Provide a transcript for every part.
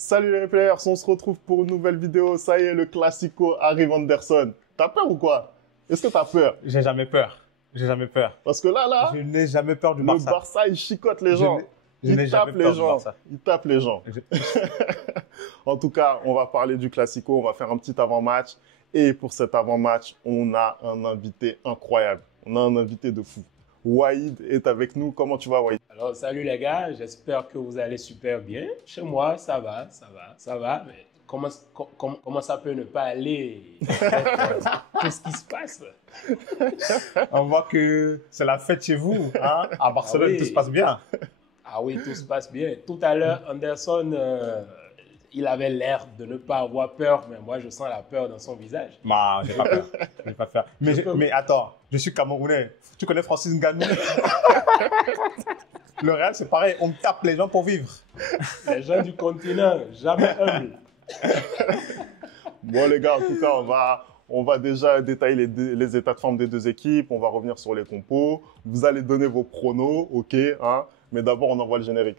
Salut les players, on se retrouve pour une nouvelle vidéo. Ça y est, le classico arrive, Anderson. T'as peur ou quoi? Est-ce que t'as peur? J'ai jamais peur. J'ai jamais peur. Parce que là, Je n'ai jamais peur du le Barça. Barça, il chicote les gens. Je n'ai Il jamais tape peur les du gens. Barça. Il tape les gens. En tout cas, on va parler du classico. On va faire un petit avant-match. Et pour cet avant-match, on a un invité incroyable. On a un invité de fou. Wahid est avec nous. Comment tu vas, Wahid? Alors, salut les gars, j'espère que vous allez super bien. Chez moi, ça va. Mais comment ça peut ne pas aller avec tout ce qui se passe? On voit que c'est la fête chez vous. Hein? À Barcelone, oui. tout se passe bien. Ah oui, tout se passe bien. Tout à l'heure, Anderson, il avait l'air de ne pas avoir peur, mais moi, je sens la peur dans son visage. Bah, j'ai pas peur. J'ai pas peur. Mais attends, je suis Camerounais. Tu connais Francis Ngannou? Le Real, c'est pareil. On tape les gens pour vivre. Les gens du continent, jamais humbles. Bon, les gars, en tout cas, on va déjà détailler les états de forme des deux équipes. On va revenir sur les compos. Vous allez donner vos pronos, ok, hein. Mais d'abord, on envoie le générique.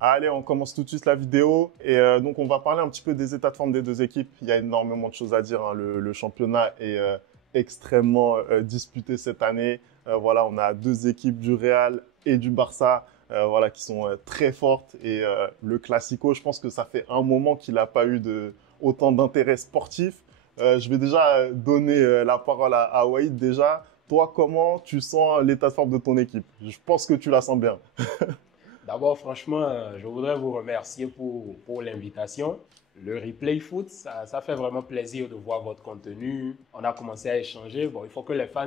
Allez, on commence tout de suite la vidéo. Et donc, on va parler un petit peu des états de forme des deux équipes. Il y a énormément de choses à dire, hein. Le championnat est extrêmement disputé cette année. Voilà, on a deux équipes du Real et du Barça voilà, qui sont très fortes. Et le Classico, je pense que ça fait un moment qu'il n'a pas eu autant d'intérêt sportif. Je vais déjà donner la parole à Wahid. Déjà, toi, comment tu sens l'état de forme de ton équipe? Je pense que tu la sens bien. D'abord, franchement, je voudrais vous remercier pour l'invitation. Le replay foot, ça fait vraiment plaisir de voir votre contenu. On a commencé à échanger. Bon, il faut que les fans,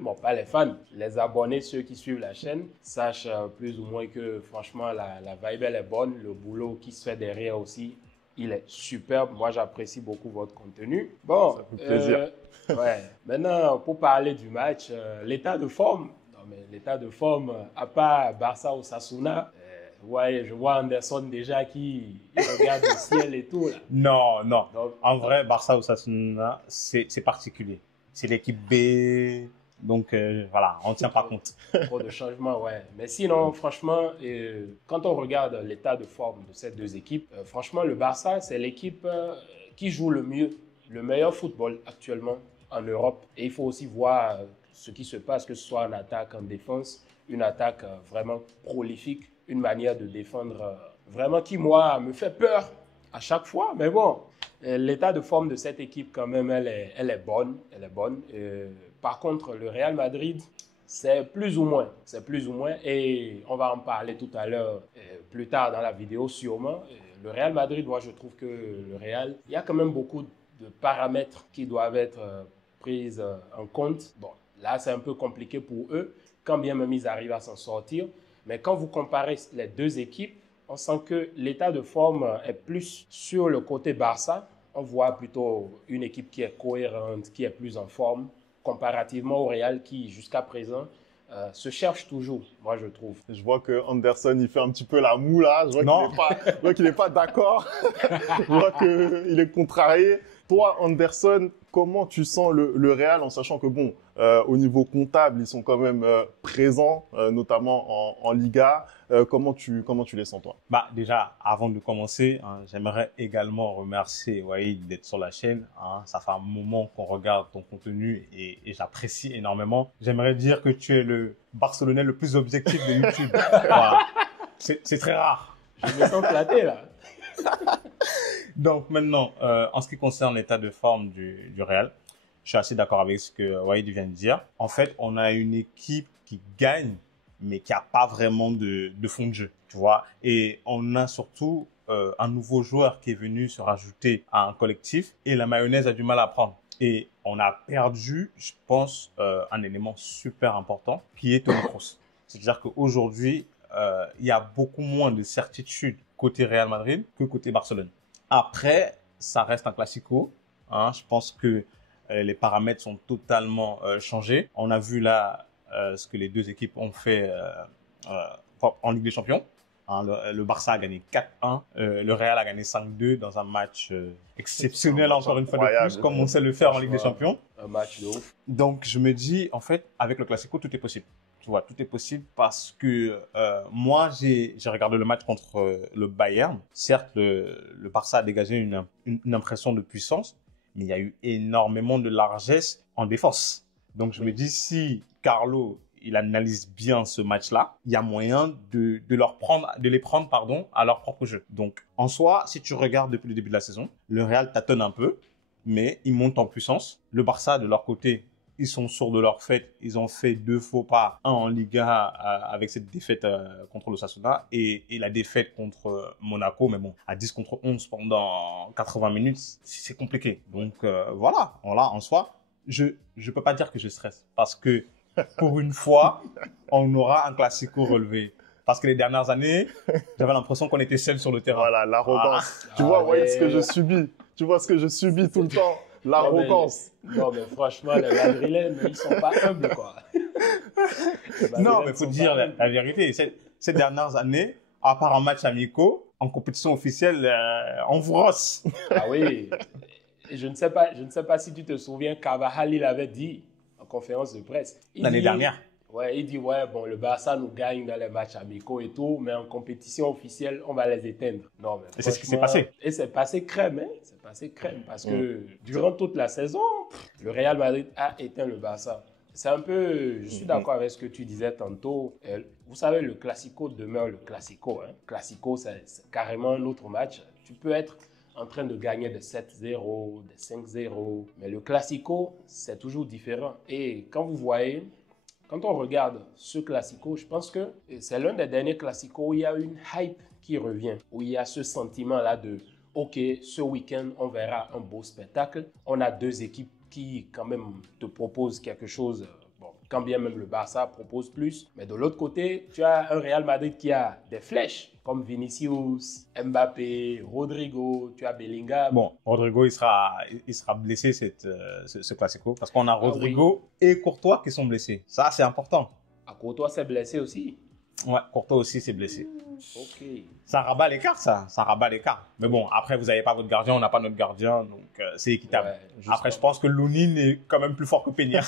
bon, pas les fans, les abonnés, ceux qui suivent la chaîne, sachent plus ou moins que franchement, la vibe, elle est bonne. Le boulot qui se fait derrière aussi, il est superbe. Moi, j'apprécie beaucoup votre contenu. Bon, ça fait plaisir. Ouais. Maintenant, pour parler du match, l'état de forme. Non, mais l'état de forme, à part Barça ou Sasuna, ouais, je vois Anderson déjà qui regarde le ciel et tout. Là. Non. Donc, En vrai, Barça ou Sasuna, c'est particulier. C'est l'équipe B. Donc, voilà, on ne tient pas compte. Trop de changements, ouais. Mais sinon, franchement, quand on regarde l'état de forme de ces deux équipes, franchement, le Barça, c'est l'équipe qui joue le mieux, le meilleur football actuellement en Europe. Et il faut aussi voir ce qui se passe, que ce soit en attaque, en défense, une attaque vraiment prolifique, une manière de défendre vraiment qui, moi, me fait peur à chaque fois. Mais bon, l'état de forme de cette équipe, quand même, elle est bonne. Par contre, le Real Madrid, c'est plus ou moins. Et on va en parler tout à l'heure, plus tard dans la vidéo, sûrement. Le Real Madrid, moi, je trouve que le Real, il y a quand même beaucoup de paramètres qui doivent être pris en compte. Bon, là, c'est un peu compliqué pour eux, quand bien même ils arrivent à s'en sortir. Mais quand vous comparez les deux équipes, on sent que l'état de forme est plus sur le côté Barça. On voit plutôt une équipe qui est cohérente, qui est plus en forme, comparativement au Real qui, jusqu'à présent, se cherche toujours, moi je trouve. Je vois que Anderson, il fait un petit peu la moue là. Je vois qu'il n'est pas d'accord. Je vois qu'il est contrarié. Toi, Anderson, comment tu sens le Real en sachant que, bon, au niveau comptable, ils sont quand même présents, notamment en Liga. Comment tu les sens, toi? Bah, déjà, avant de commencer, hein, j'aimerais également remercier Wahid d'être sur la chaîne. Hein. Ça fait un moment qu'on regarde ton contenu et j'apprécie énormément. J'aimerais dire que tu es le Barcelonais le plus objectif de YouTube. Voilà. C'est très rare. Je me sens flatté, là. Donc maintenant, en ce qui concerne l'état de forme du Real, je suis assez d'accord avec ce que Wahid vient de dire. En fait, on a une équipe qui gagne, mais qui n'a pas vraiment de fond de jeu, tu vois. Et on a surtout un nouveau joueur qui est venu se rajouter à un collectif et la mayonnaise a du mal à prendre. Et on a perdu, je pense, un élément super important qui est Toni Kroos. C'est-à-dire qu'aujourd'hui, il y a beaucoup moins de certitude côté Real Madrid que côté Barcelone. Après, ça reste un classico. Hein. Je pense que les paramètres sont totalement changés. On a vu là ce que les deux équipes ont fait en Ligue des Champions. Hein, le Barça a gagné 4-1, le Real a gagné 5-2 dans un match exceptionnel, encore une fois de plus, comme on sait le faire en Ligue des Champions. Un match de ouf. Donc, je me dis, en fait, avec le Classico, tout est possible. Tu vois, tout est possible parce que moi, j'ai regardé le match contre le Bayern. Certes, le Barça a dégagé une impression de puissance, mais il y a eu énormément de largesse en défense. Donc, je me dis, si Carlo, il analyse bien ce match-là, il y a moyen de les prendre, à leur propre jeu. Donc, en soi, si tu regardes depuis le début de la saison, le Real tâtonne un peu, mais ils montent en puissance. Le Barça, de leur côté, ils sont sûrs de leur fête. Ils ont fait 2 faux pas, un en Liga avec cette défaite contre l'Osasuna et la défaite contre Monaco. Mais bon, à 10 contre 11 pendant 80 minutes, c'est compliqué. Donc voilà, en soi, je peux pas dire que je stresse parce que pour une fois, on aura un classico relevé. Parce que les dernières années, j'avais l'impression qu'on était seul sur le terrain. Voilà, l'arrogance. Tu vois, ouais, ce que je subis. Tu vois ce que je subis tout le temps. L'arrogance. Non, mais franchement, les Madrilènes, ils sont pas humbles, quoi. Non, mais faut dire la vérité. Ces dernières années, à part en match amicaux, en compétition officielle, on vous rosse. Ah oui. Je ne sais pas si tu te souviens, Carvajal, il avait dit en conférence de presse. L'année dernière. Ouais, il dit, ouais, bon, le Barça nous gagne dans les matchs amicaux et tout, mais en compétition officielle, on va les éteindre. Non, mais et c'est ce qui s'est passé. Et c'est passé crème, hein. C'est passé crème parce que durant toute la saison, le Real Madrid a éteint le Barça. C'est un peu, je suis d'accord avec ce que tu disais tantôt. Vous savez, le Classico demeure le Classico. Hein. Classico, c'est carrément un autre match. Tu peux être en train de gagner de 7-0, de 5-0, mais le Classico, c'est toujours différent. Et quand vous voyez... Quand on regarde ce Classico, je pense que c'est l'un des derniers Classicos où il y a une hype qui revient, où il y a ce sentiment-là de « Ok, ce week-end, on verra un beau spectacle. On a 2 équipes qui, quand même, te proposent quelque chose. Bon, quand bien même le Barça propose plus. Mais de l'autre côté, tu as un Real Madrid qui a des flèches, comme Vinicius, Mbappé, Rodrigo, tu as Bellingham. Bon, Rodrigo, il sera blessé ce Classico parce qu'on a Rodrigo et Courtois qui sont blessés. Ça, c'est important. Ah, Courtois s'est blessé aussi. Ouais, Courtois aussi s'est blessé. Ok. Ça rabat l'écart, ça rabat l'écart. Mais bon, après, vous n'avez pas votre gardien, on n'a pas notre gardien, donc c'est équitable. Ouais, après, je pense que Lounine est quand même plus fort que Peña.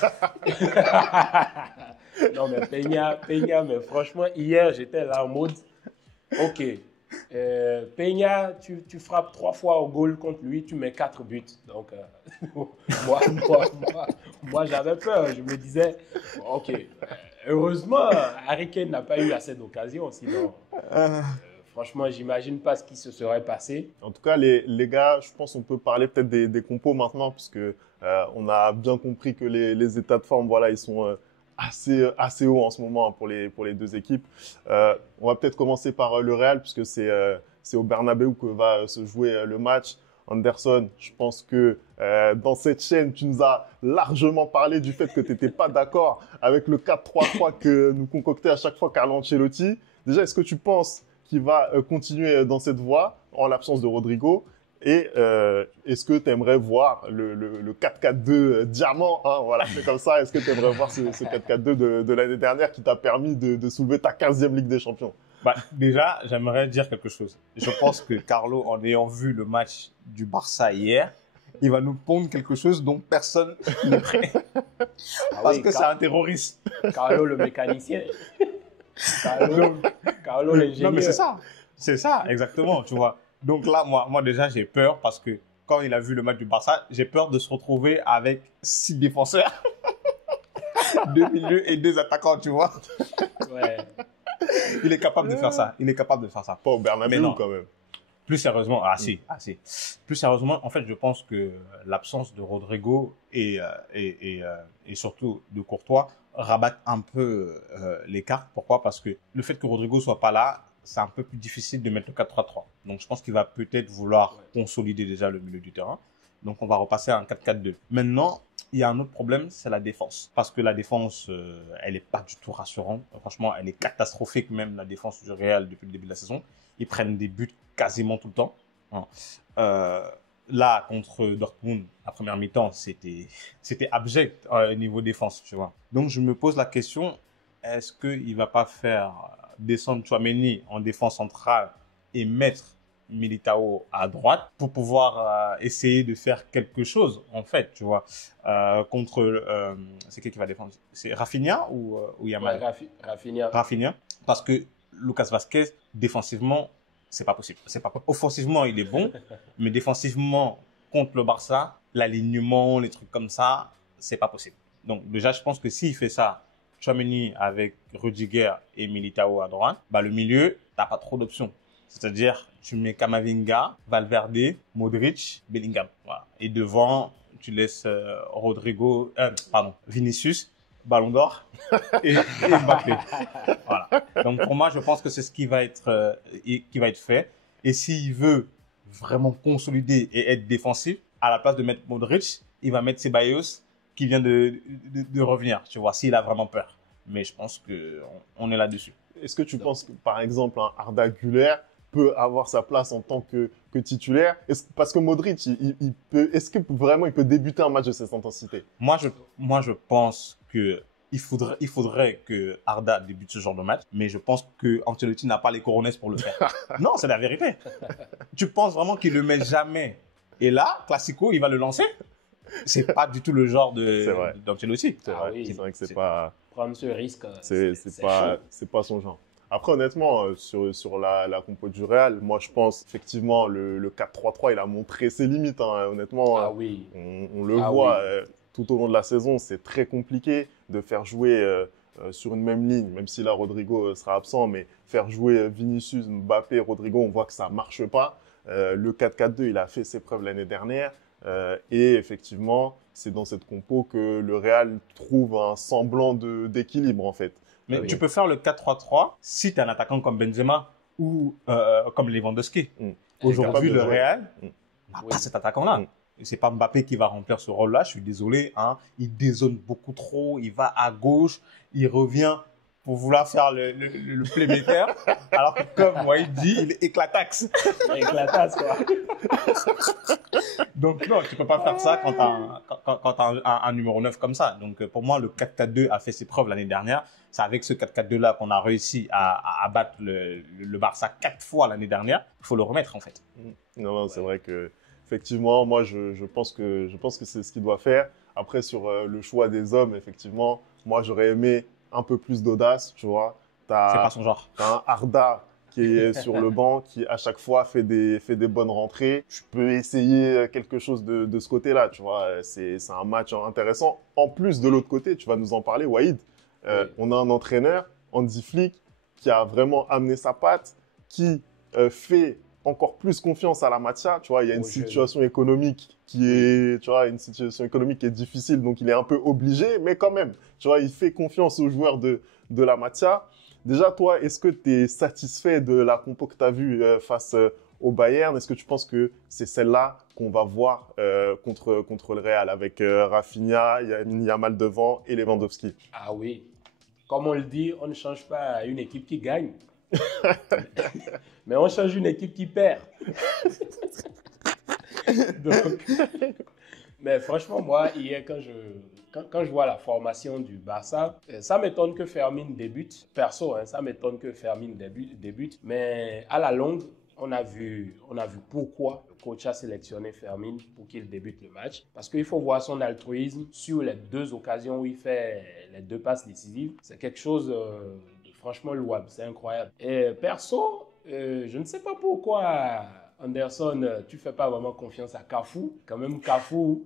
Non, mais Peña, mais franchement, hier, j'étais là en mode... Ok, Peña, tu frappes 3 fois au goal contre lui, tu mets 4 buts. Donc, moi j'avais peur. Je me disais, ok, heureusement, Harry Kane n'a pas eu assez d'occasions. Sinon, franchement, j'imagine pas ce qui se serait passé. En tout cas, les gars, je pense qu'on peut parler peut-être des compos maintenant, parce que on a bien compris que les états de forme, voilà, ils sont... assez haut en ce moment pour les 2 équipes. On va peut-être commencer par le Real puisque c'est au Bernabéu que va se jouer le match. Anderson, je pense que dans cette chaîne, tu nous as largement parlé du fait que tu n'étais pas d'accord avec le 4-3-3 que nous concoctait à chaque fois Carlo Ancelotti. Déjà, est-ce que tu penses qu'il va continuer dans cette voie en l'absence de Rodrigo? Et est-ce que tu aimerais voir le 4-4-2 diamant, hein, voilà, c'est comme ça. Est-ce que tu aimerais voir ce 4-4-2 de l'année dernière qui t'a permis de soulever ta 15e Ligue des Champions? Bah, déjà, j'aimerais dire quelque chose. Je pense que Carlo, en ayant vu le match du Barça hier, il va nous pondre quelque chose dont personne n'est prêt. Parce que c'est un terroriste. Carlo, le mécanicien. Carlo l'ingénieur. Non, mais c'est ça, exactement, tu vois. Donc là, moi déjà, j'ai peur parce que quand il a vu le match du Barça, j'ai peur de se retrouver avec 6 défenseurs, 2 milieux et 2 attaquants, tu vois. Ouais. Il est capable de faire ça. Pas au Bernabéu quand même. Plus sérieusement, si. Plus sérieusement, en fait, je pense que l'absence de Rodrigo et surtout de Courtois rabattent un peu les cartes. Pourquoi? Parce que le fait que Rodrigo soit pas là, c'est un peu plus difficile de mettre le 4-3-3. Donc, je pense qu'il va peut-être vouloir consolider déjà le milieu du terrain. Donc, on va repasser à un 4-4-2. Maintenant, il y a un autre problème, c'est la défense. Parce que la défense, elle n'est pas du tout rassurante. Franchement, elle est catastrophique, même la défense du Real depuis le début de la saison. Ils prennent des buts quasiment tout le temps. Là, contre Dortmund, la première mi-temps, c'était abject au niveau défense, tu vois. Donc, je me pose la question, est-ce qu'il ne va pas faire descendre Tchouaméni en défense centrale et mettre Militao à droite pour pouvoir essayer de faire quelque chose, en fait, tu vois, c'est qui va défendre? C'est Rafinha ou Yamal? Ouais, Rafinha. Rafinha, parce que Lucas Vazquez, défensivement, c'est pas possible. Offensivement, il est bon, mais défensivement, contre le Barça, l'alignement, les trucs comme ça, c'est pas possible. Donc, déjà, je pense que s'il fait ça, Tchouaméni avec Rudiger et Militao à droite, bah, le milieu, t'as pas trop d'options. C'est-à-dire, tu mets Camavinga, Valverde, Modric, Bellingham. Voilà. Et devant, tu laisses Vinicius, Ballon d'Or et Mbappé. Voilà. Donc pour moi, je pense que c'est ce qui va être fait. Et s'il veut vraiment consolider et être défensif, à la place de mettre Modric, il va mettre Ceballos qui vient de revenir. Tu vois, s'il a vraiment peur. Mais je pense que on est là-dessus. Est-ce que tu penses que, par exemple, un Arda Güler peut avoir sa place en tant que titulaire? Parce que Modric, est-ce que vraiment il peut débuter un match de cette intensité? Moi, je pense que il faudrait que Arda débute ce genre de match, mais je pense que Ancelotti n'a pas les cojones pour le faire. Non, c'est la vérité. Tu penses vraiment qu'il le met jamais? Et là, Classico, il va le lancer? C'est pas du tout le genre d'Ancelotti. C'est vrai. Oui, c'est vrai que c'est pas prendre ce risque. C'est pas son genre. Après, honnêtement, sur la compo du Real, moi, je pense, effectivement, le 4-3-3, il a montré ses limites, hein. Honnêtement, oui. on le voit tout au long de la saison. C'est très compliqué de faire jouer sur une même ligne, même si là, Rodrigo sera absent, mais faire jouer Vinicius, Mbappé, Rodrigo, on voit que ça marche pas. Le 4-4-2, il a fait ses preuves l'année dernière. Et effectivement, c'est dans cette compo que le Real trouve un semblant d'équilibre, en fait. Mais tu peux faire le 4-3-3 si tu as un attaquant comme Benzema ou comme Lewandowski. Aujourd'hui, le Real n'a pas cet attaquant-là. Et c'est pas Mbappé qui va remplir ce rôle-là. Je suis désolé, hein. Il dézone beaucoup trop. Il va à gauche. Il revient pour vouloir faire le playmaker. Alors que, comme moi, il dit, il est éclataxe. Éclataxe, quoi. Donc, non, tu peux pas faire ça quand t'as un numéro 9 comme ça. Donc, pour moi, le 4-4-2 a fait ses preuves l'année dernière. C'est avec ce 4-4-2-là qu'on a réussi à battre le Barça 4 fois l'année dernière. Il faut le remettre, en fait. Non, c'est vrai que, effectivement, moi, je pense que c'est ce qu'il doit faire. Après, sur le choix des hommes, effectivement, moi, j'aurais aimé un peu plus d'audace, tu vois. C'est pas son genre. T'as un Arda qui est sur le banc, qui à chaque fois fait des bonnes rentrées. Tu peux essayer quelque chose de ce côté-là, tu vois. C'est un match intéressant. En plus, de l'autre côté, tu vas nous en parler, Waïd. On a un entraîneur, Hansi Flick, qui a vraiment amené sa patte, qui fait encore plus confiance à la Masia. Tu vois, il y a une situation économique qui est, tu vois, une situation économique qui est difficile, donc il est un peu obligé, mais quand même, tu vois, il fait confiance aux joueurs de la Masia. Déjà, toi, est-ce que tu es satisfait de la compo que tu as vue face au Bayern? Est-ce que tu penses que c'est celle-là qu'on va voir contre le Real avec Rafinha, Yamal devant et Lewandowski? Ah oui. Comme on le dit, on ne change pas une équipe qui gagne. Mais on change une équipe qui perd. Donc, mais franchement, moi, hier, quand je vois la formation du Barça, ça m'étonne que Fermin débute. Perso, ça m'étonne que Fermin débute. Mais à la longue, on a vu pourquoi le coach a sélectionné Fermin pour qu'il débute le match. Parce qu'il faut voir son altruisme sur les 2 occasions où il fait les 2 passes décisives. C'est quelque chose de franchement louable. C'est incroyable. Et perso, je ne sais pas pourquoi, Anderson, tu ne fais pas vraiment confiance à Cafu. Quand même, Cafu,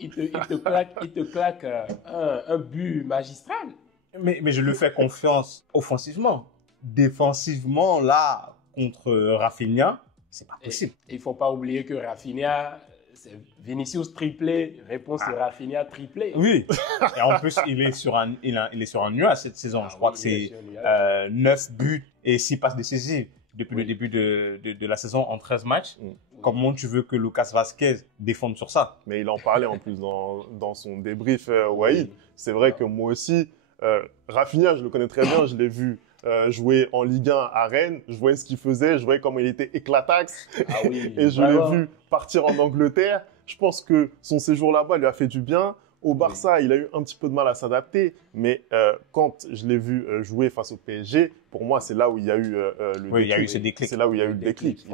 il te claque un but magistral. Mais je lui fais confiance offensivement. Défensivement, là, contre Rafinha, c'est pas possible. Il ne faut pas oublier que Rafinha, c'est Vinicius triplé, réponse de Rafinha triplé. Oui, et en plus, il est sur un nuage cette saison. Je crois que c'est 9 buts et 6 passes décisives depuis le début de la saison en 13 matchs. Comment tu veux que Lucas Vazquez défende sur ça? Mais il en parlait en plus dans son débrief, Waïd. C'est vrai que moi aussi, Rafinha, je le connais très bien, je l'ai vu jouer en Ligue 1 à Rennes, je voyais ce qu'il faisait, je voyais comment il était éclataxe, et je l'ai vu partir en Angleterre. Je pense que son séjour là-bas lui a fait du bien. Au Barça, il a eu un petit peu de mal à s'adapter, mais quand je l'ai vu jouer face au PSG, pour moi, c'est là où il y a eu le déclic. Il y a eu ce déclic. C'est là où il y a eu le déclic.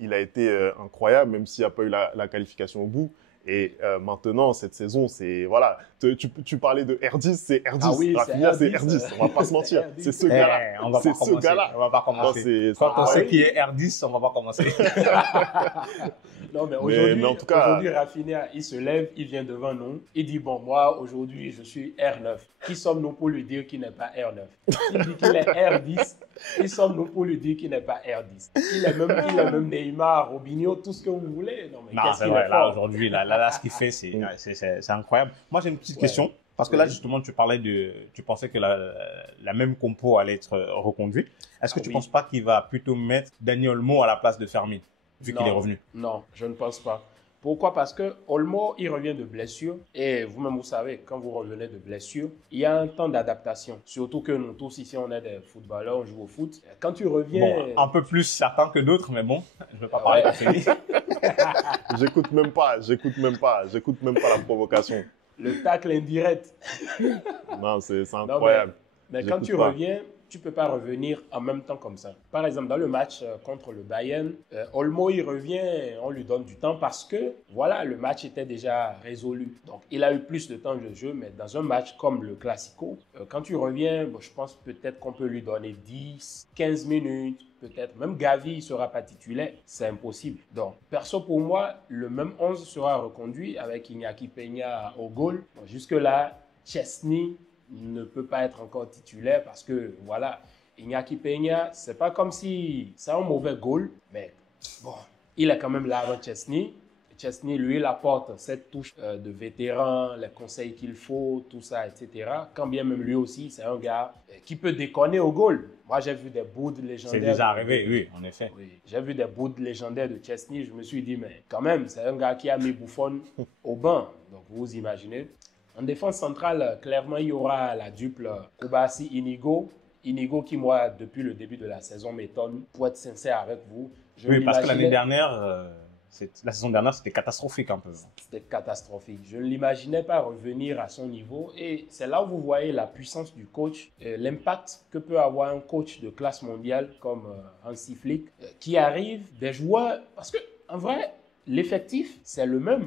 Il a été incroyable, même s'il n'y a pas eu la qualification au bout. Et maintenant, cette saison, c'est voilà. Tu parlais de R10, c'est R10. Ah oui, Rafinha, c'est R10. On va pas se mentir. C'est ce gars-là. C'est ce gars-là. On va pas commencer. Quand on sait qui est R10, on va pas commencer. Non, mais aujourd'hui, en tout cas, aujourd'hui, Rafinha, il se lève, il vient devant nous, il dit, bon, moi, aujourd'hui, je suis R9. Qui sommes-nous pour lui dire qu'il n'est pas R9? Il dit qu'il est R10. Qui sommes-nous pour lui dire qu'il n'est pas R10? Il est même Neymar, Robinho, tout ce que vous voulez. Non, mais qu'est-ce qu'il est là, fort. aujourd'hui, là, ce qu'il fait, c'est incroyable. Moi, j'ai une petite question. Parce que là, justement, tu pensais que la même compo allait être reconduite. Est-ce que tu ne penses pas qu'il va plutôt mettre Dani Olmo à la place de Fermin, vu qu'il est revenu? Non, je ne pense pas. Pourquoi? Parce que Olmo, il revient de blessure. Et vous-même, vous savez, quand vous revenez de blessure, il y a un temps d'adaptation. Surtout que nous tous ici, on est des footballeurs, on joue au foot. Quand tu reviens... Bon, un peu plus certains que d'autres, mais bon, je ne veux pas parler de Félix. J'écoute même pas la provocation. Le tacle indirect. Non, c'est incroyable. Mais quand tu reviens, tu ne peux pas revenir en même temps comme ça. Par exemple, dans le match contre le Bayern, Olmo, il revient, on lui donne du temps parce que, voilà, le match était déjà résolu. Donc, il a eu plus de temps de jeu, mais dans un match comme le Classico, quand tu reviens, bon, je pense peut-être qu'on peut lui donner 10, 15 minutes, peut-être. Même Gavi ne sera pas titulaire, c'est impossible. Donc, perso, pour moi, le même 11 sera reconduit avec Iñaki Peña au goal. Bon, jusque-là, Chesney ne peut pas être encore titulaire parce que, voilà, Iñaki Peña, c'est pas comme si c'est un mauvais goal, mais bon, il est quand même là avant Chesney. Chesney, lui, il apporte cette touche de vétéran, les conseils qu'il faut, tout ça, etc. Quand bien même lui aussi, c'est un gars qui peut déconner au goal. Moi, j'ai vu des bouts légendaires. C'est déjà arrivé, oui, en effet. Oui, j'ai vu des bouts légendaires de Chesney. Je me suis dit, mais quand même, c'est un gars qui a mis Buffon au banc. Donc, vous imaginez. En défense centrale, clairement, il y aura la duple Koubassi-Inigo. Inigo qui, moi, depuis le début de la saison, m'étonne. Pour être sincère avec vous, oui, parce que l'année dernière, la saison dernière, c'était catastrophique un peu. C'était catastrophique. Je ne l'imaginais pas revenir à son niveau. Et c'est là où vous voyez la puissance du coach, l'impact que peut avoir un coach de classe mondiale comme Hansi Flick, qui arrive des joueurs... Parce que, en vrai, l'effectif, c'est le même.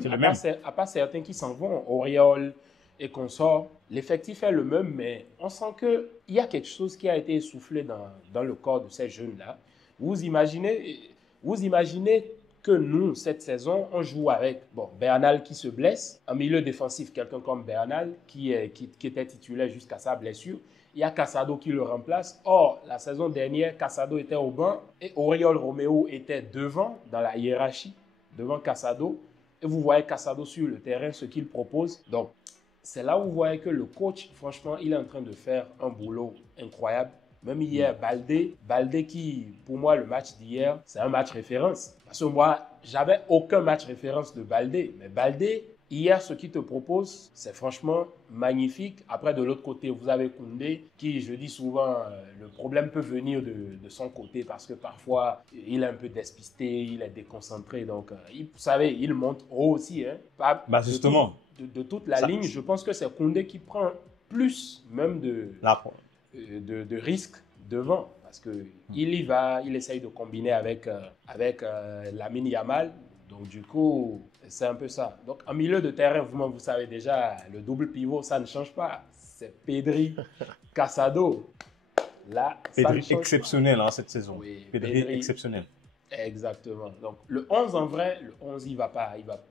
À part certains qui s'en vont, Auriol et consorts, l'effectif est le même, mais on sent qu'il y a quelque chose qui a été essoufflé dans le corps de ces jeunes-là. Vous imaginez que nous, cette saison, on joue avec Bernal qui se blesse, un milieu défensif, quelqu'un comme Bernal qui était titulaire jusqu'à sa blessure. Il y a Casado qui le remplace. Or, la saison dernière, Casado était au banc et Auriol Romeo était devant dans la hiérarchie, devant Casado. Et vous voyez Casado sur le terrain, ce qu'il propose. Donc, c'est là où vous voyez que le coach, franchement, il est en train de faire un boulot incroyable. Même hier, Baldé qui, pour moi, le match d'hier, c'est un match référence. Parce que moi, j'avais aucun match référence de Baldé. Mais Baldé, hier, ce qu'il te propose, c'est franchement magnifique. Après, de l'autre côté, vous avez Koundé, qui, je dis souvent, le problème peut venir de son côté parce que parfois, il est un peu despisté, il est déconcentré. Donc, vous savez, il monte haut aussi. Hein. Justement. De toute la ligne, je pense que c'est Koundé qui prend plus même de risques devant. Parce qu'il y va, il essaye de combiner avec Lamine Yamal. Donc, du coup, c'est un peu ça. Donc, en milieu de terrain, vous savez déjà, le double pivot, ça ne change pas. C'est Pedri, Casado. Là, Pedri exceptionnel cette saison. Oui, Pedri exceptionnel. Exactement. Donc, le 11, en vrai,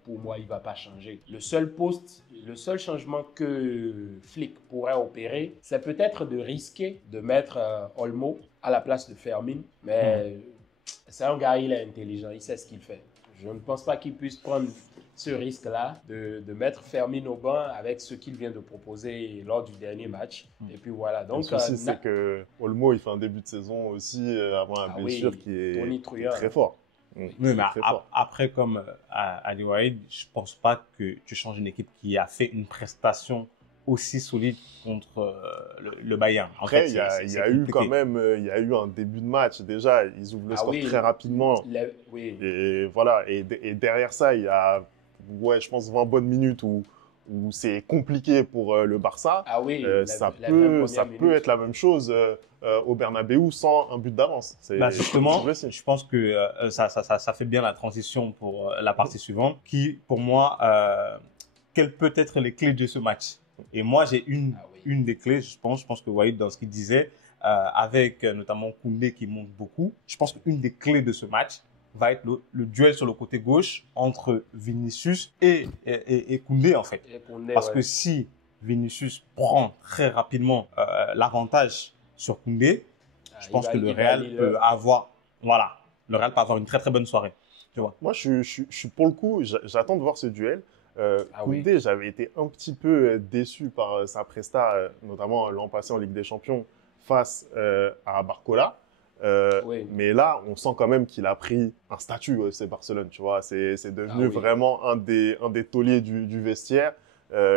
pour moi, il ne va pas changer. Le seul changement que Flick pourrait opérer, c'est peut-être de risquer de mettre Olmo à la place de Fermin. Mais c'est un gars, il est intelligent, il sait ce qu'il fait. Je ne pense pas qu'il puisse prendre ce risque-là de mettre Fermin au banc avec ce qu'il vient de proposer lors du dernier match. Et puis voilà. Donc, le souci, c'est que Olmo, il fait un début de saison aussi avant la blessure qui est très fort. Oui, mais après, comme Ali Wahed, je ne pense pas que tu changes une équipe qui a fait une prestation aussi solide contre le Bayern. Après, il y a eu quand même un début de match. Déjà, ils ouvrent le score très rapidement. Et voilà. Et derrière ça, il y a, je pense, 20 bonnes minutes où où c'est compliqué pour le Barça, Ah oui, ça 20 peut premières minutes. être la même chose au Bernabéu sans un but d'avance. Justement, c'est je pense que ça fait bien la transition pour la partie suivante, qui, pour moi, quelles peuvent être les clés de ce match? Et moi, j'ai une des clés, je pense que Walid, dans ce qu'il disait, avec notamment Koundé qui monte beaucoup, je pense qu'une des clés de ce match va être le duel sur le côté gauche entre Vinicius et Koundé, en fait. Et Koundé, Parce ouais. que si Vinicius prend très rapidement l'avantage sur Koundé, je pense que le Real peut avoir, voilà, le Real peut avoir une très très bonne soirée. Tu vois. Moi, je suis pour le coup, j'attends de voir ce duel. Koundé, oui. j'avais été un petit peu déçu par sa presta, notamment l'an passé en Ligue des Champions face à Barcola. Oui. Mais là, on sent quand même qu'il a pris un statut au FC Barcelone, tu vois. C'est devenu vraiment un des tauliers du vestiaire.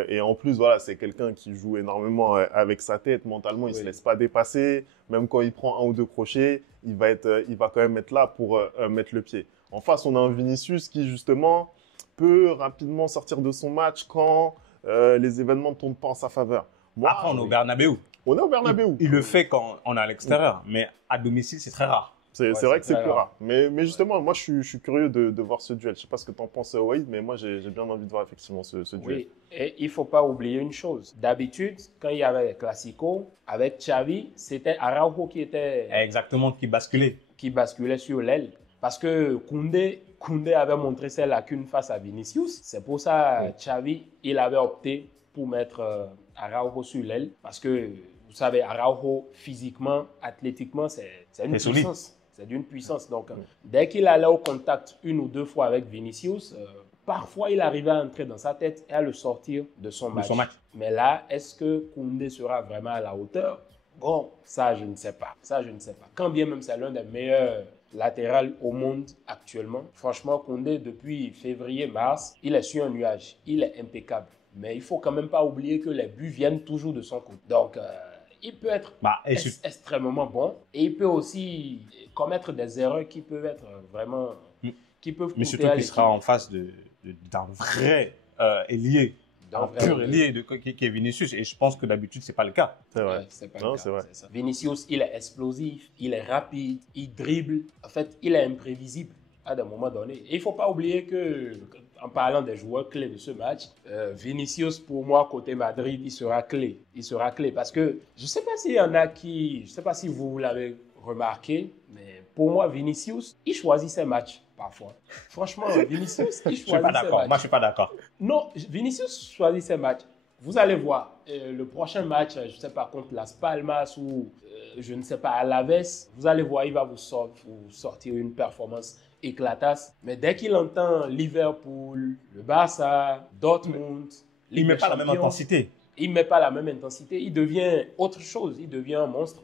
Et en plus, voilà, c'est quelqu'un qui joue énormément avec sa tête, mentalement, il se laisse pas dépasser. Même quand il prend un ou deux crochets, il va quand même être là pour mettre le pied. En face, on a un Vinicius qui, justement, peut rapidement sortir de son match quand les événements ne tournent pas en sa faveur. Moi, après, on est au Bernabéu. On est au Bernabéu. Il le fait quand on est à l'extérieur, mais à domicile, c'est très rare. C'est vrai que c'est plus rare. Mais justement, moi, je suis curieux de voir ce duel. Je sais pas ce que tu en penses, Wade, mais moi, j'ai bien envie de voir effectivement ce duel. Oui, et il faut pas oublier une chose. D'habitude, quand il y avait les Clasico, avec Xavi, c'était Araujo qui était... Exactement, qui basculait. Qui basculait sur l'aile. Parce que Koundé avait montré ses lacunes face à Vinicius. C'est pour ça Xavi, il avait opté pour mettre Araujo sur l'aile. Parce que, vous savez, Araujo, physiquement, athlétiquement, c'est une puissance. C'est d'une puissance. Donc, dès qu'il allait au contact une ou deux fois avec Vinicius, parfois il arrivait à entrer dans sa tête et à le sortir de son match. Mais là, est-ce que Koundé sera vraiment à la hauteur? Bon, ça, je ne sais pas. Quand bien même c'est l'un des meilleurs latérales au monde actuellement, franchement, Koundé, depuis février-mars, il est sur un nuage. Il est impeccable. Mais il ne faut quand même pas oublier que les buts viennent toujours de son côté. Donc, il peut être extrêmement bon et il peut aussi commettre des erreurs qui peuvent être vraiment... Mais surtout qu'il sera en face d'un vrai ailier. Un pur ailier qui est Vinicius. Et je pense que d'habitude, ce n'est pas le cas. C'est vrai. C'est pas le cas. Vrai. Vinicius, il est explosif, il est rapide, il dribble. En fait, il est imprévisible à des moments donnés. Et il ne faut pas oublier que, en parlant des joueurs clés de ce match, Vinicius, pour moi, côté Madrid, il sera clé. Parce que je ne sais pas s'il y en a je ne sais pas si vous l'avez remarqué, mais pour moi, Vinicius, il choisit ses matchs. Parfois. Franchement, Vinicius, il choisit ses matchs. Moi, je ne suis pas d'accord. Non, Vinicius choisit ses matchs. Vous allez voir, le prochain match, je ne sais pas, contre Las Palmas ou, je ne sais pas, Alaves, vous allez voir, il va vous sortir une performance éclatasse. Mais dès qu'il entend Liverpool, le Barça, Dortmund, il ne met pas la même intensité. Il ne met pas la même intensité. Il devient autre chose. Il devient un monstre.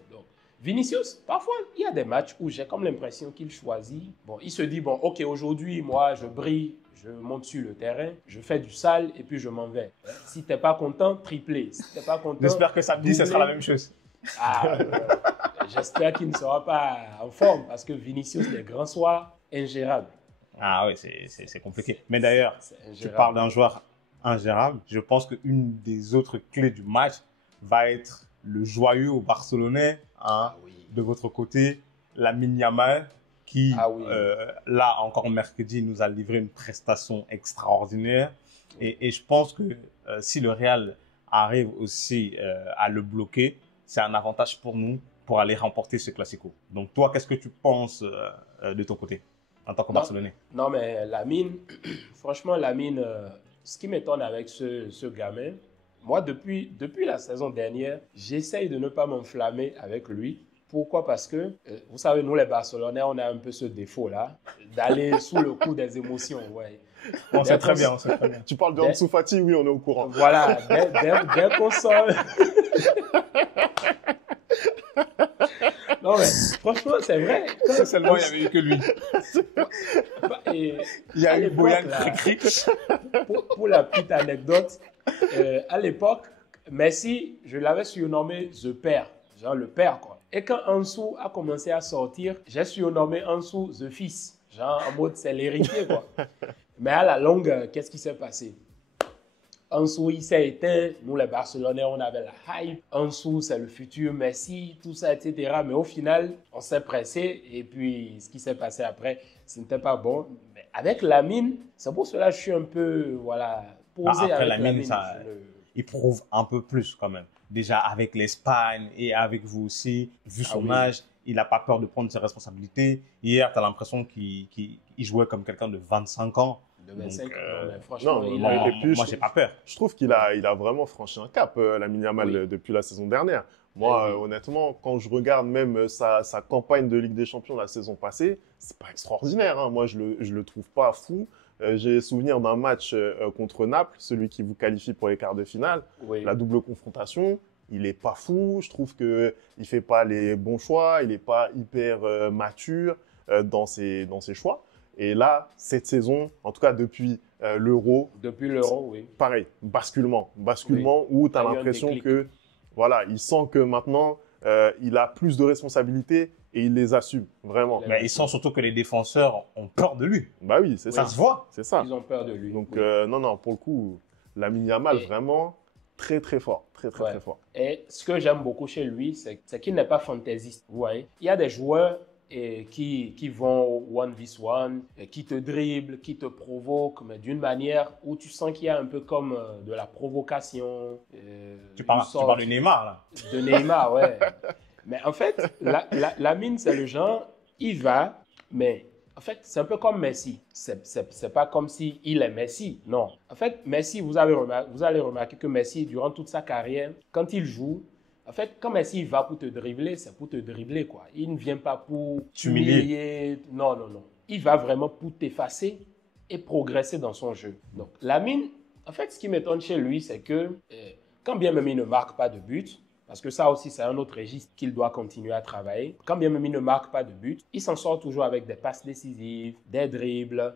Vinicius, parfois, il y a des matchs où j'ai comme l'impression qu'il choisit. Bon, il se dit, bon, ok, aujourd'hui, moi, je brille, je monte sur le terrain, je fais du sale et puis je m'en vais. Si tu n'es pas content, triplé. Si tu n'es pas content, j'espère que samedi, ce sera la même chose. J'espère qu'il ne sera pas en forme parce que Vinicius, les grands soirs, ingérable. Ah oui, c'est compliqué. Mais d'ailleurs, tu parles d'un joueur ingérable. Je pense qu'une des autres clés du match va être le joyeux Barcelonais, de votre côté, Lamine Yamal, qui, là, encore mercredi, nous a livré une prestation extraordinaire. Et je pense que si le Real arrive aussi à le bloquer, c'est un avantage pour nous pour aller remporter ce Classico. Donc, toi, qu'est-ce que tu penses de ton côté, en tant que Barcelonais? Non, mais Lamine, franchement, Lamine, ce qui m'étonne avec ce gamin, moi, depuis la saison dernière, j'essaye de ne pas m'enflammer avec lui. Pourquoi? Parce que, vous savez, nous les Barcelonais, on a un peu ce défaut-là, d'aller sous le coup des émotions. Ouais. On sait très bien. Tu parles de Ansu Fati, oui, on est au courant. Voilà, dès qu'on sort... Non, mais franchement, c'est vrai. Seulement, il n'y avait eu que lui. Il y a eu Boyan Krikrik. Pour la petite anecdote, à l'époque, Messi, je l'avais surnommé The Père, genre le père, quoi. Et quand Ansu a commencé à sortir, j'ai surnommé Ansu The Fils, genre en mode c'est l'héritier, quoi. Mais à la longue, qu'est-ce qui s'est passé? Ansu, il s'est éteint. Nous, les Barcelonais, on avait la hype. Ansu, c'est le futur Messi, tout ça, etc. Mais au final, on s'est pressé. Et puis, ce qui s'est passé après, ce n'était pas bon. Mais avec Lamine, c'est pour cela que je suis un peu, voilà, posé Après, avec Lamine, Lamine. il prouve un peu plus quand même. Déjà avec l'Espagne et avec vous aussi, vu son âge, il n'a pas peur de prendre ses responsabilités. Hier, tu as l'impression qu'il jouait comme quelqu'un de 25 ans. De 25 Donc, ans, franchement, moi, j'ai pas peur. Je trouve qu'il a vraiment franchi un cap, Lamine Yamal, depuis la saison dernière. Moi, honnêtement, quand je regarde même sa campagne de Ligue des Champions la saison passée, c'est pas extraordinaire. Hein. Moi, je le trouve pas fou. J'ai souvenir d'un match contre Naples, celui qui vous qualifie pour les quarts de finale, la double confrontation. Il est pas fou. Je trouve que il fait pas les bons choix. Il est pas hyper mature dans ses choix. Et là, cette saison, en tout cas depuis l'Euro. Depuis l'Euro, oui. Pareil, basculement où tu as l'impression que, voilà, il sent que maintenant, il a plus de responsabilités et il les assume, vraiment. Mais il sent surtout que les défenseurs ont peur de lui. Bah oui, c'est ça. Ça se voit. C'est ça. Ils ont peur de lui. Donc, non, pour le coup, Lamine Yamal, vraiment très, très fort. Très fort. Et ce que j'aime beaucoup chez lui, c'est qu'il n'est pas fantaisiste. Vous voyez, il y a des joueurs qui vont one vs one, qui te dribblent, qui te provoquent, mais d'une manière où tu sens qu'il y a un peu comme de la provocation. Tu parles de Neymar, là. De Neymar, ouais. Mais en fait, Lamine, c'est le genre, il va, mais en fait, c'est un peu comme Messi. C'est pas comme si il est Messi, non. En fait, Messi, vous allez remarquer que Messi, durant toute sa carrière, quand il joue, en fait, quand Messi va pour te dribbler, c'est pour te dribbler, quoi. Il ne vient pas pour t'humilier. Non. Il va vraiment pour t'effacer et progresser dans son jeu. Donc, Lamine, en fait, ce qui m'étonne chez lui, c'est que quand bien même il ne marque pas de but, parce que ça aussi, c'est un autre registre qu'il doit continuer à travailler. Quand bien même il ne marque pas de but, il s'en sort toujours avec des passes décisives, des dribbles,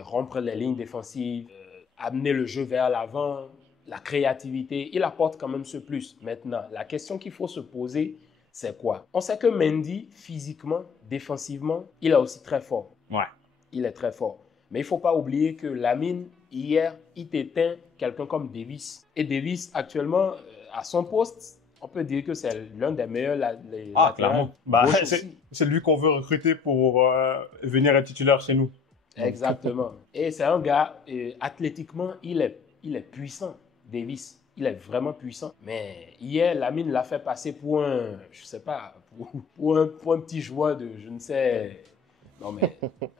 rompre les lignes défensives, amener le jeu vers l'avant, la créativité. Il apporte quand même ce plus. Maintenant, la question qu'il faut se poser, c'est quoi? On sait que Mendy, physiquement, défensivement, il est aussi très fort. Ouais. Il est très fort. Mais il ne faut pas oublier que Lamine, hier, il t'éteint quelqu'un comme Davis. Et Davis, actuellement, à son poste, on peut dire que c'est l'un des meilleurs clairement. C'est lui qu'on veut recruter pour venir être titulaire chez nous. Exactement. Et c'est un gars, athlétiquement, il est puissant, Davis. Il est vraiment puissant. Mais hier, Lamine l'a fait passer pour un, je sais pas, pour un petit joueur de, je ne sais. Non, mais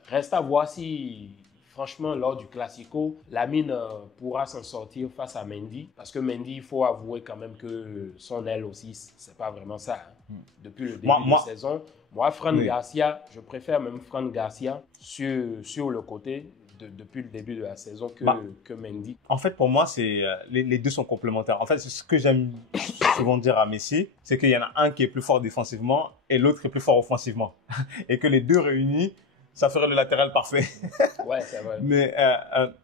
reste à voir si, franchement, lors du Classico, Lamine pourra s'en sortir face à Mendy. Parce que Mendy, il faut avouer quand même que son aile aussi, c'est pas vraiment ça. Hein. Depuis le début de la saison, moi, Fran Garcia, je préfère même Fran Garcia sur le côté depuis le début de la saison que Mendy. En fait, pour moi, les deux sont complémentaires. En fait, c'est ce que j'aime souvent dire à Messi, c'est qu'il y en a un qui est plus fort défensivement et l'autre est plus fort offensivement. Et que les deux réunis, ça ferait le latéral parfait. Ouais, c'est vrai. Mais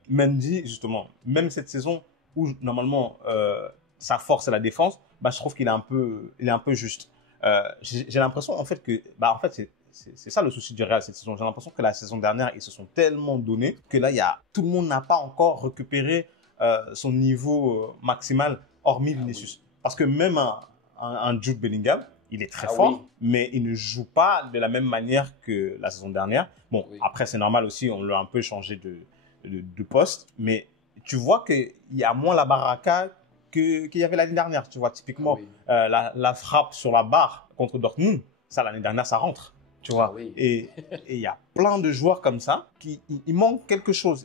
Mendy, justement, même cette saison où normalement sa force est la défense, je trouve qu'il est un peu juste. J'ai l'impression en fait que, c'est ça le souci du Real cette saison. J'ai l'impression que la saison dernière, ils se sont tellement donnés que là, tout le monde n'a pas encore récupéré son niveau maximal, hormis Vinicius. Parce que même un Jude Bellingham, il est très fort, mais il ne joue pas de la même manière que la saison dernière. Bon, après, c'est normal aussi, on l'a un peu changé de poste, mais tu vois qu'il y a moins la baraka qu'il y avait l'année dernière. Tu vois, typiquement, la frappe sur la barre contre Dortmund, ça, l'année dernière, ça rentre. Tu vois, et il y a plein de joueurs comme ça il manque quelque chose.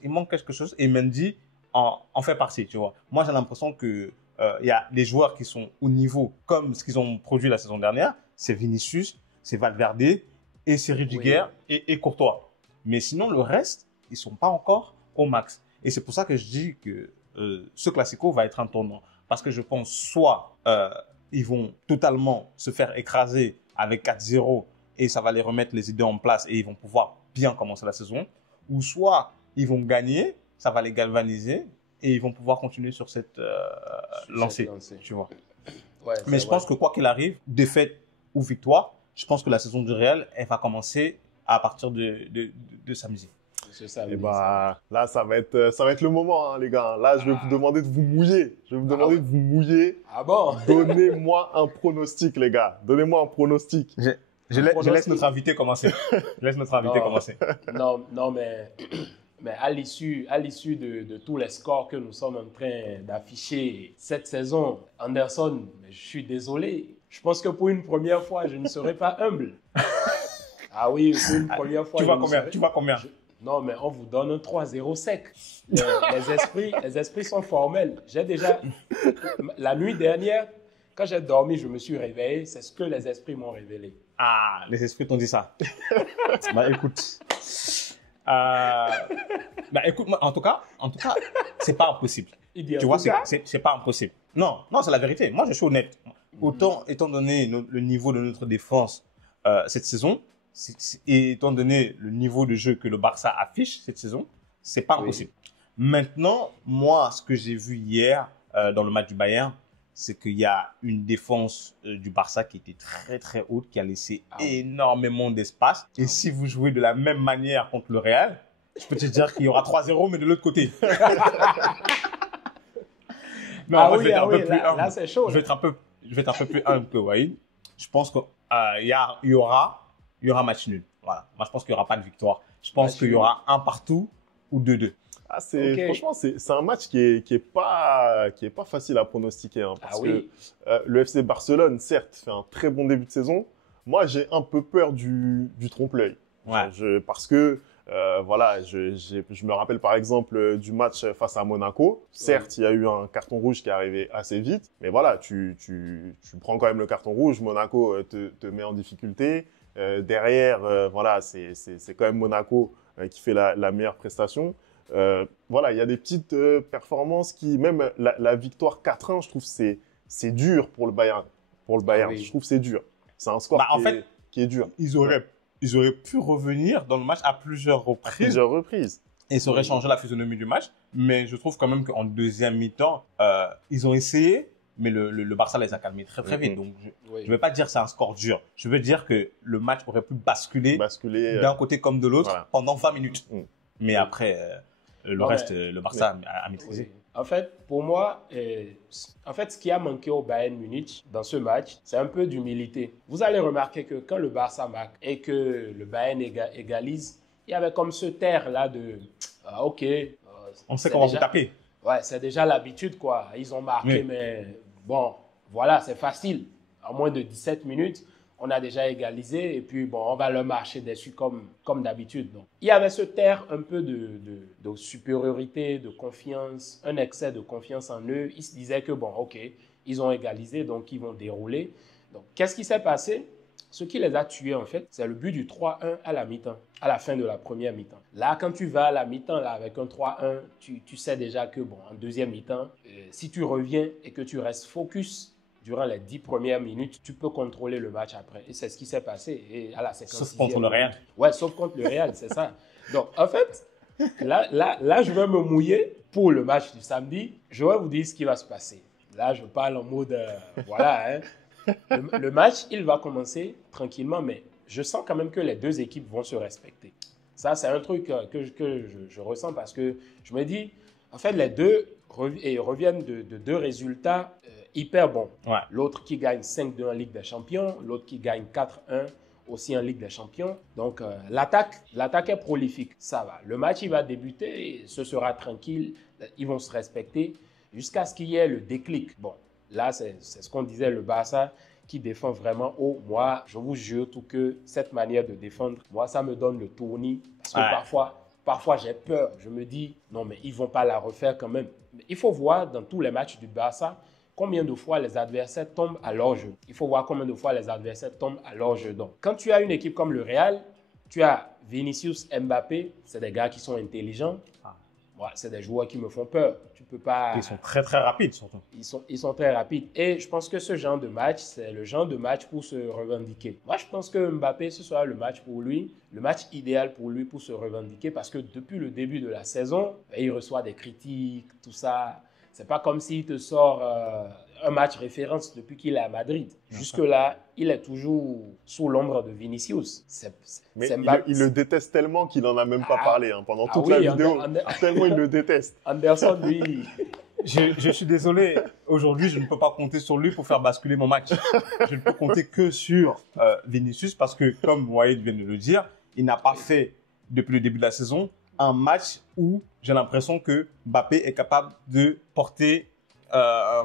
Et Mendy en fait partie, tu vois. Moi, j'ai l'impression que il y a des joueurs qui sont au niveau comme ce qu'ils ont produit la saison dernière. C'est Vinicius, c'est Valverde et c'est Rudiger et Courtois. Mais sinon, le reste, ils sont pas encore au max. Et c'est pour ça que je dis que ce Classico va être un tournant. Parce que je pense soit ils vont totalement se faire écraser avec 4-0 et ça va les remettre les idées en place et ils vont pouvoir bien commencer la saison. Ou soit ils vont gagner, ça va les galvaniser et ils vont pouvoir continuer sur cette lancée, tu vois. Ouais, mais je pense que quoi qu'il arrive, défaite ou victoire, je pense que la saison du Real, elle va commencer à partir de samedi. C'est ça. Et bah, là, ça va être le moment, hein, les gars. Là, je vais vous demander de vous mouiller. Je vais vous demander de vous mouiller. Ah bon? Donnez-moi un pronostic, les gars. Donnez-moi un pronostic. Je laisse notre invité commencer. Non, mais à l'issue de tous les scores que nous sommes en train d'afficher cette saison, Anderson, je suis désolé. Je pense que pour une première fois, je ne serai pas humble. Ah oui, pour une première fois. Tu vois combien? Non, mais on vous donne un 3-0 sec. Les esprits sont formels. J'ai déjà, la nuit dernière, quand j'ai dormi, je me suis réveillé. C'est ce que les esprits m'ont révélé. Ah, les esprits t'ont dit ça. Bah écoute. Bah écoute, moi, en tout cas, c'est pas impossible. Tu vois, c'est pas impossible. Non, c'est la vérité. Moi, je suis honnête. Autant, étant donné le niveau de notre défense cette saison, et étant donné le niveau de jeu que le Barça affiche cette saison, c'est pas impossible. Maintenant, moi, ce que j'ai vu hier dans le match du Bayern, c'est qu'il y a une défense du Barça qui était très très haute, qui a laissé énormément d'espace. Et si vous jouez de la même manière contre le Real, je peux te dire qu'il y aura 3-0, mais de l'autre côté. Non, moi, je vais être un peu plus humble. Là, c'est chaud. Je vais être un peu plus humble que Wahid. Je pense qu'il y aura match nul. Voilà. Moi, je pense qu'il n'y aura pas de victoire. Je pense qu'il y aura un partout ou 2-2. Ah, franchement, c'est un match qui est pas facile à pronostiquer, hein, parce que le FC Barcelone, certes, fait un très bon début de saison. Moi, j'ai un peu peur du trompe-l'œil. Ouais. Parce que, voilà, je me rappelle par exemple du match face à Monaco. Certes, il y a eu un carton rouge qui est arrivé assez vite, mais voilà, tu prends quand même le carton rouge. Monaco te met en difficulté. Derrière, voilà, c'est quand même Monaco qui fait la meilleure prestation. Voilà, il y a des petites performances qui, même la victoire 4-1, je trouve c'est dur pour le Bayern. Je trouve c'est dur. C'est un score qui est dur. Ils auraient pu revenir dans le match à plusieurs reprises. Et ça aurait changé la physionomie du match. Mais je trouve quand même qu'en deuxième mi-temps, ils ont essayé, mais le Barça les a calmés très très vite. Donc je ne vais pas dire que c'est un score dur. Je veux dire que le match aurait pu basculer d'un côté comme de l'autre pendant 20 minutes. Mais après, le Barça a maîtrisé. En fait, pour moi, ce qui a manqué au Bayern Munich dans ce match, c'est un peu d'humilité. Vous allez remarquer que quand le Barça marque et que le Bayern égalise, il y avait comme ce terre-là de « ok, on sait qu'on va vous taper ». Ouais, c'est déjà l'habitude, quoi. Ils ont marqué, mais bon, voilà, c'est facile. En moins de 17 minutes, on a déjà égalisé et puis bon, on va leur marcher dessus comme d'habitude. Donc, il y avait ce terre un peu de supériorité, de confiance, un excès de confiance en eux. Ils se disaient que bon, ok, ils ont égalisé, donc ils vont dérouler. Donc, qu'est-ce qui s'est passé? Ce qui les a tués, en fait, c'est le but du 3-1 à la mi-temps, à la fin de la première mi-temps. Là, quand tu vas à la mi-temps là, avec un 3-1, tu sais déjà que bon, en deuxième mi-temps, si tu reviens et que tu restes focus durant les 10 premières minutes, tu peux contrôler le match après. Et c'est ce qui s'est passé. Et à la 56e, sauf contre le Real. Ouais, sauf contre le Real, c'est ça. Donc, en fait, là, je vais me mouiller pour le match du samedi. Je vais vous dire ce qui va se passer. Là, je parle en mode, voilà, hein. Le match, il va commencer tranquillement, mais je sens quand même que les deux équipes vont se respecter. Ça, c'est un truc que je ressens parce que je me dis, en fait, les deux reviennent de deux résultats hyper bons. Ouais. L'autre qui gagne 5-2 en Ligue des Champions, l'autre qui gagne 4-1 aussi en Ligue des Champions. Donc, l'attaque est prolifique. Ça va. Le match, il va débuter, et ce sera tranquille. Ils vont se respecter jusqu'à ce qu'il y ait le déclic. Bon. Là, c'est ce qu'on disait, le Barça qui défend vraiment haut. Moi, je vous jure tout que cette manière de défendre, moi, ça me donne le tournis. Parce que parfois, j'ai peur. Je me dis, non, mais ils ne vont pas la refaire quand même. Mais il faut voir dans tous les matchs du Barça combien de fois les adversaires tombent à leur jeu. Il faut voir combien de fois les adversaires tombent à leur jeu. Donc, quand tu as une équipe comme le Real, tu as Vinicius, Mbappé, c'est des gars qui sont intelligents. Ouais, c'est des joueurs qui me font peur. Tu peux pas... Ils sont très, très rapides, surtout. Ils sont très rapides. Et je pense que ce genre de match, c'est le genre de match pour se revendiquer. Moi, je pense que Mbappé, ce sera le match pour lui, le match idéal pour lui pour se revendiquer parce que depuis le début de la saison, il reçoit des critiques, tout ça. C'est pas comme s'il te sort un match référence depuis qu'il est à Madrid. Jusque-là, il est toujours sous l'ombre de Vinicius. Mais il le déteste tellement qu'il n'en a même pas parlé pendant toute la vidéo. Tellement il le déteste. Anderson, lui... Je suis désolé, aujourd'hui, je ne peux pas compter sur lui pour faire basculer mon match. Je ne peux compter que sur Vinicius parce que, comme Wahid vient de le dire, il n'a pas fait, depuis le début de la saison, un match où j'ai l'impression que Mbappé est capable de porter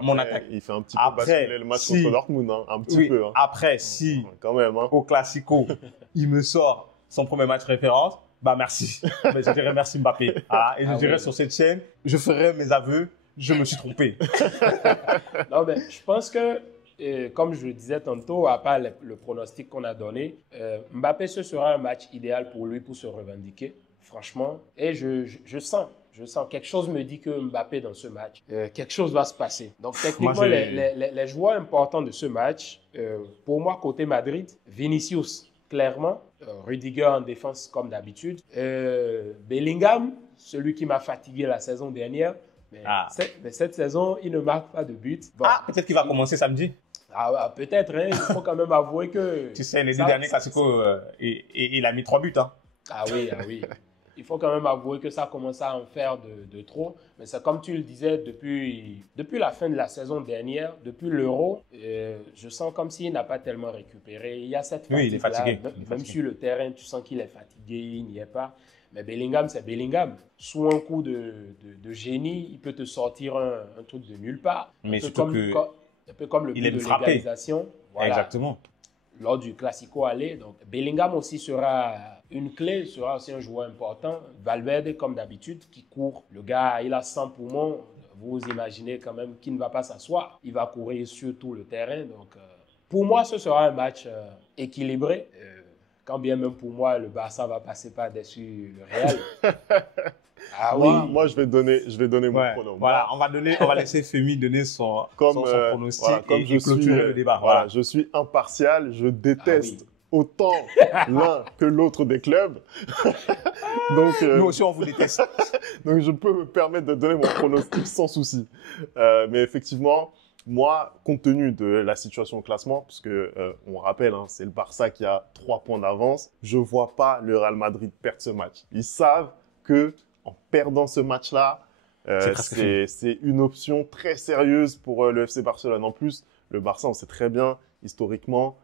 mon attaque. Il fait un petit peu basculer le match contre Dortmund, un petit peu. Après, si quand même, au Classico, il me sort son premier match référence, bah merci. Mais je dirais merci Mbappé. Et je dirais sur cette chaîne, je ferai mes aveux. Je me suis trompé. Non, mais je pense que, comme je le disais tantôt, à part le pronostic qu'on a donné, Mbappé, ce sera un match idéal pour lui pour se revendiquer, franchement. Et je sens quelque chose me dit que Mbappé, dans ce match, quelque chose va se passer. Donc, techniquement, les joueurs importants de ce match, pour moi, côté Madrid, Vinicius, clairement, Rudiger en défense comme d'habitude, Bellingham, celui qui m'a fatigué la saison dernière. Mais cette saison, il ne marque pas de but. Bon. Peut-être qu'il va commencer samedi. Peut-être, hein. Il faut quand même avouer que... Tu sais, les deux derniers classicos, il a mis 3 buts. Hein. Ah oui. Il faut quand même avouer que ça commence à en faire de trop. Mais c'est comme tu le disais, depuis la fin de la saison dernière, depuis l'Euro, je sens comme s'il n'a pas tellement récupéré. Il y a cette fatigue. Oui, il est fatigué. Même sur le terrain, tu sens qu'il est fatigué, il n'y est pas. Mais Bellingham, c'est Bellingham. Sous un coup de génie, il peut te sortir un truc de nulle part. Mais surtout un peu comme le but de l'égalisation. Voilà. Exactement. Lors du Classico aller. Donc, Bellingham aussi sera une clé, sera aussi un joueur important. Valverde, comme d'habitude, qui court. Le gars, il a 100 poumons. Vous imaginez quand même qu'il ne va pas s'asseoir. Il va courir sur tout le terrain. Donc, pour moi, ce sera un match équilibré. Quand bien même pour moi, le Barça va passer par-dessus le Real. Moi, je vais donner mon pronom. Voilà, on va laisser Femi donner son pronostic et clôturer le débat. Voilà, je suis impartial, je déteste autant l'un que l'autre des clubs. Donc, nous aussi, on vous déteste. Donc, je peux me permettre de donner mon pronostic sans souci. Mais effectivement, moi, compte tenu de la situation au classement, parce que on rappelle, c'est le Barça qui a 3 points d'avance, je vois pas le Real Madrid perdre ce match. Ils savent que en perdant ce match-là, c'est une option très sérieuse pour le FC Barcelone. En plus, le Barça, on sait très bien, historiquement,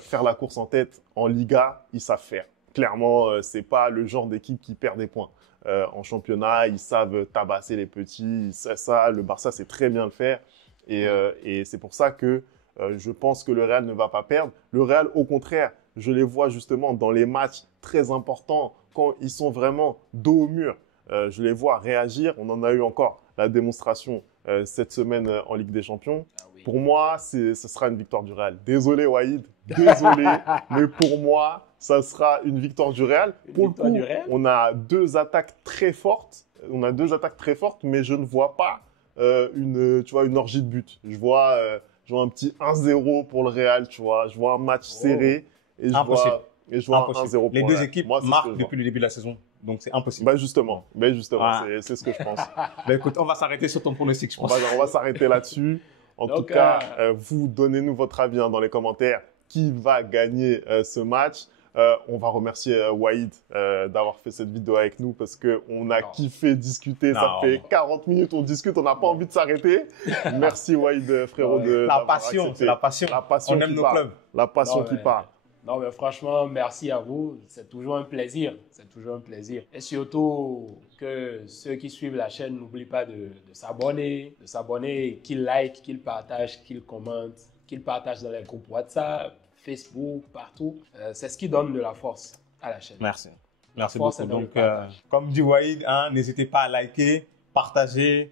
faire la course en tête en Liga, ils savent faire. Clairement, c'est pas le genre d'équipe qui perd des points. En championnat, ils savent tabasser les petits. Le Barça sait très bien le faire. Et c'est pour ça que je pense que le Real ne va pas perdre. Le Real, au contraire, je les vois justement dans les matchs très importants, quand ils sont vraiment dos au mur. Je les vois réagir. On en a eu encore la démonstration cette semaine en Ligue des Champions. Pour moi, ce sera une victoire du Real. Désolé, Wahid. Désolé. Mais pour moi, ça sera une victoire du Real. Pour le coup, on a 2 attaques très fortes. Mais je ne vois pas une orgie de buts. Je vois un petit 1-0 pour le Real, tu vois. Je vois un match serré et je vois un 1-0 pour les deux équipes marquent depuis le début de la saison. Donc, c'est impossible. Justement, c'est ce que je pense. Écoute, on va s'arrêter sur ton pronostic, je pense. On va s'arrêter là-dessus. En tout cas, vous donnez-nous votre avis dans les commentaires. Qui va gagner ce match? On va remercier Wahid d'avoir fait cette vidéo avec nous parce qu'on a kiffé discuter. Ça fait 40 minutes, on discute, on n'a pas envie de s'arrêter. Merci Wahid, frérot. La passion, c'est la passion. On aime nos clubs. La passion qui part. Non, mais franchement, merci à vous. C'est toujours un plaisir. Et surtout que ceux qui suivent la chaîne n'oublient pas de s'abonner, qu'ils likent, qu'ils partagent, qu'ils commentent, qu'ils partagent dans les groupes WhatsApp, Facebook, partout. C'est ce qui donne de la force à la chaîne. Merci beaucoup. Donc, comme dit Wahid, n'hésitez pas à liker, partager,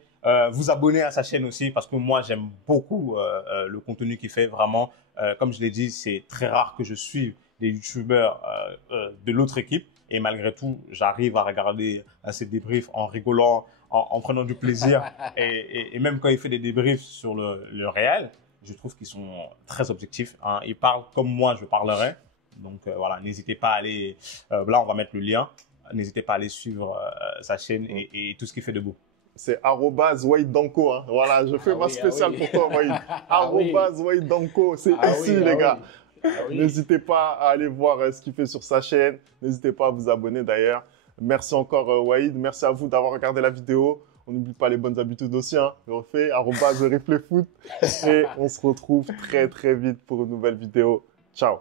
vous abonner à sa chaîne aussi parce que moi, j'aime beaucoup le contenu qu'il fait. Vraiment, comme je l'ai dit, c'est très rare que je suive des youtubeurs de l'autre équipe. Et malgré tout, j'arrive à regarder ces débriefs en rigolant, en prenant du plaisir. et même quand il fait des débriefs sur le Real, je trouve qu'ils sont très objectifs. Ils parlent comme moi, je parlerai. Donc voilà, n'hésitez pas à aller... là, on va mettre le lien. N'hésitez pas à aller suivre sa chaîne et tout ce qu'il fait de beau. C'est @WaïdDanko. Hein. Voilà, je fais ma spéciale pour toi, Waïd. @WaïdDanko, c'est ici, les gars. N'hésitez pas à aller voir ce qu'il fait sur sa chaîne. N'hésitez pas à vous abonner d'ailleurs. Merci encore, Waïd. Merci à vous d'avoir regardé la vidéo. On n'oublie pas les bonnes habitudes aussi. Hein. Je refais, @RefletFoot. Et on se retrouve très, très vite pour une nouvelle vidéo. Ciao.